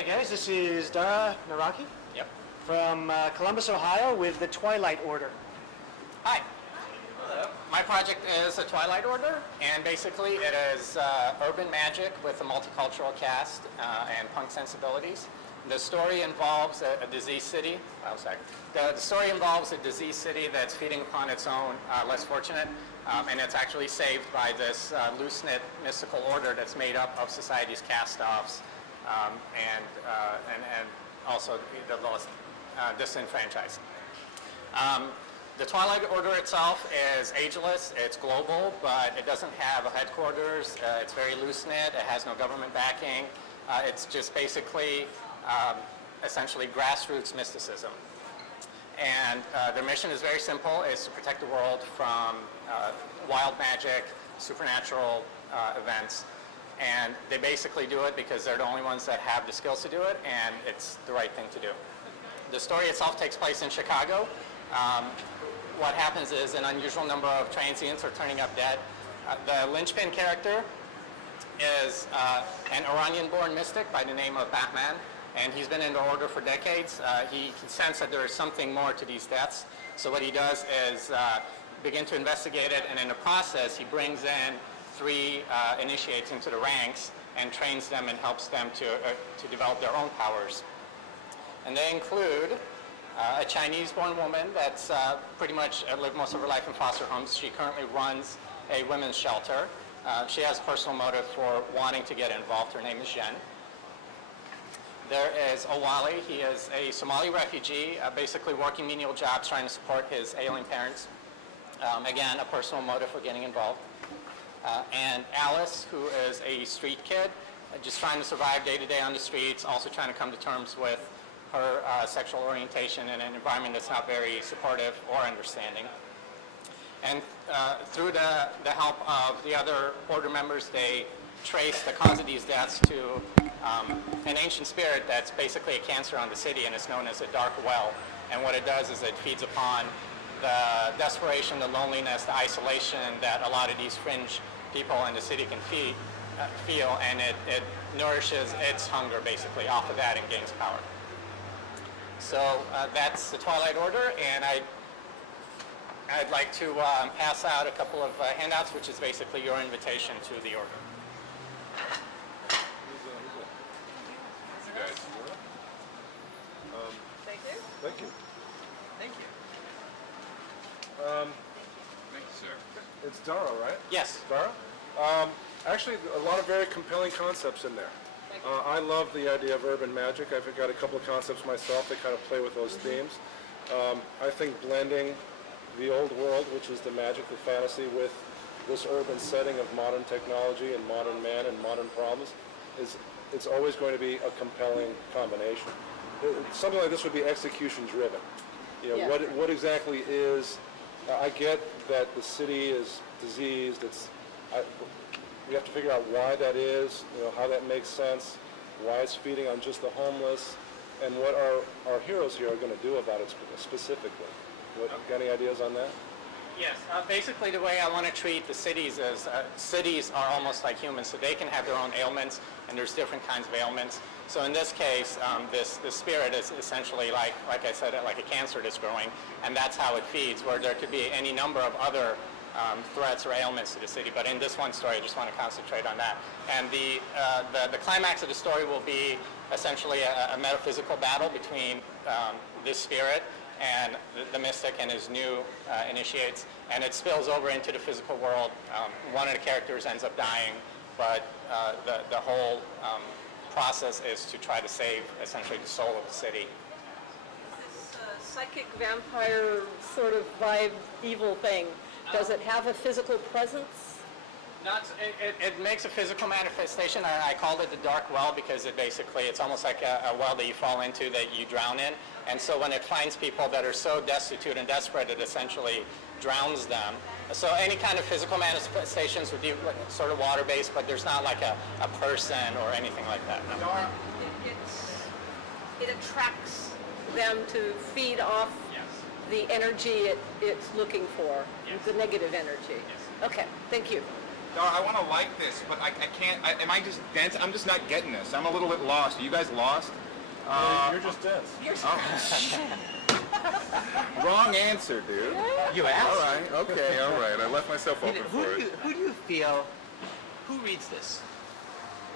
Hi guys, this is Dara Naraghi Yep. from Columbus, Ohio with the Twilight Order. Hi. Hello. My project is a Twilight Order, and basically it is urban magic with a multicultural cast and punk sensibilities. The story involves a diseased city. Oh, sorry. The story involves a diseased city that's feeding upon its own less fortunate, and it's actually saved by this loose-knit mystical order that's made up of society's cast-offs and also the lowest disenfranchised. The Twilight Order itself is ageless, it's global, but it doesn't have a headquarters, it's very loose-knit, it has no government backing, it's just basically essentially grassroots mysticism. And their mission is very simple, it's to protect the world from wild magic, supernatural events. And they basically do it because they're the only ones that have the skills to do it, and it's the right thing to do. The story itself takes place in Chicago. What happens is an unusual number of transients are turning up dead. The linchpin character is an Iranian-born mystic by the name of Batman, and he's been in the order for decades. He can sense that there is something more to these deaths. So what he does is begin to investigate it, and in the process, he brings in 3 initiates into the ranks and trains them and helps them to develop their own powers. And they include a Chinese-born woman that's pretty much lived most of her life in foster homes. She currently runs a women's shelter. She has a personal motive for wanting to get involved. Her name is Jen. There is Owali. He is a Somali refugee, basically working menial jobs trying to support his ailing parents. Again, a personal motive for getting involved. And Alice, who is a street kid, just trying to survive day to day on the streets, also trying to come to terms with her sexual orientation in an environment that's not very supportive or understanding. And through the help of the other order members, they trace the cause of these deaths to an ancient spirit that's basically a cancer on the city, and it's known as a dark well. And what it does is it feeds upon the desperation, the loneliness, the isolation that a lot of these fringe people in the city can feel, and it nourishes its hunger basically off of that and gains power. So that's the Twilight Order, and I'd like to pass out a couple of handouts, which is basically your invitation to the order. Thank you. Thank you. Thank you. Thank you, sir. It's Dara, right? Yes. Dara? Actually, a lot of very compelling concepts in there. I love the idea of urban magic. I've got a couple of concepts myself that kind of play with those themes. I think blending the old world, which is the magic, the fantasy, with this urban setting of modern technology and modern man and modern problems it's always going to be a compelling combination. Something like this would be execution driven. You know, Yeah. what exactly is, I get that the city is diseased, we have to figure out why that is, you know, how that makes sense, why it's feeding on just the homeless, and what our heroes here are going to do about it specifically. Got any ideas on that? Yes, basically the way I want to treat the cities is cities are almost like humans, so they can have their own ailments, and there's different kinds of ailments. So in this case, this spirit is essentially like I said, like a cancer that's growing, and that's how it feeds, where there could be any number of other threats or ailments to the city. But in this one story, I just want to concentrate on that. And the climax of the story will be essentially a metaphysical battle between this spirit and the mystic and his new initiates, and it spills over into the physical world. One of the characters ends up dying, but the whole process is to try to save essentially the soul of the city. This psychic vampire sort of vibe evil thing, does it have a physical presence? It makes a physical manifestation. I called it the dark well because it's almost like a well that you fall into that you drown in. And so when it finds people that are so destitute and desperate, it essentially drowns them. So any kind of physical manifestations would be sort of water-based, but there's not like a person or anything like that. No. It attracts them to feed off the energy it's looking for, Yes. the negative energy. Yes. Okay, thank you. Dara, I want to like this, but I can't. Am I just dense? I'm just not getting this. I'm a little bit lost. Are you guys lost? You're just dense. Wrong answer, dude. You asked. All right. Okay. All right. I left myself open for it. Who do you feel? Who reads this?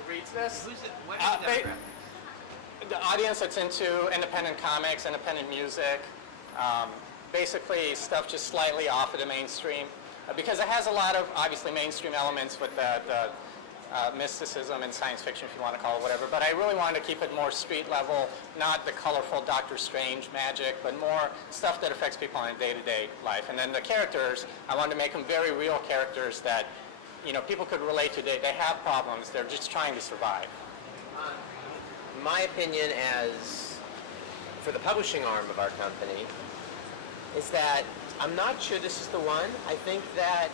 Reads this? Who's it? What Uh, is they- the demographic? The audience that's into independent comics, independent music, basically stuff just slightly off of the mainstream, because it has a lot of obviously mainstream elements with the mysticism and science fiction, if you want to call it whatever. But I really wanted to keep it more street level, not the colorful Doctor Strange magic, but more stuff that affects people in day-to-day life. And then the characters, I wanted to make them very real characters that people could relate to. They have problems. They're just trying to survive. My opinion as for the publishing arm of our company is that I'm not sure this is the one. I think that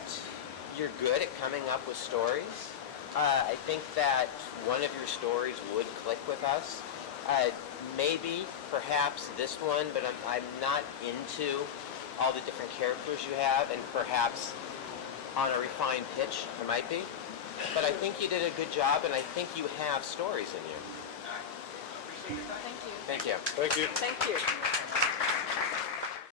you're good at coming up with stories. I think that one of your stories would click with us. Maybe, perhaps this one, but I'm not into all the different characters you have, and perhaps on a refined pitch, it might be. But I think you did a good job, and I think you have stories in you. Thank you. Thank you. Thank you.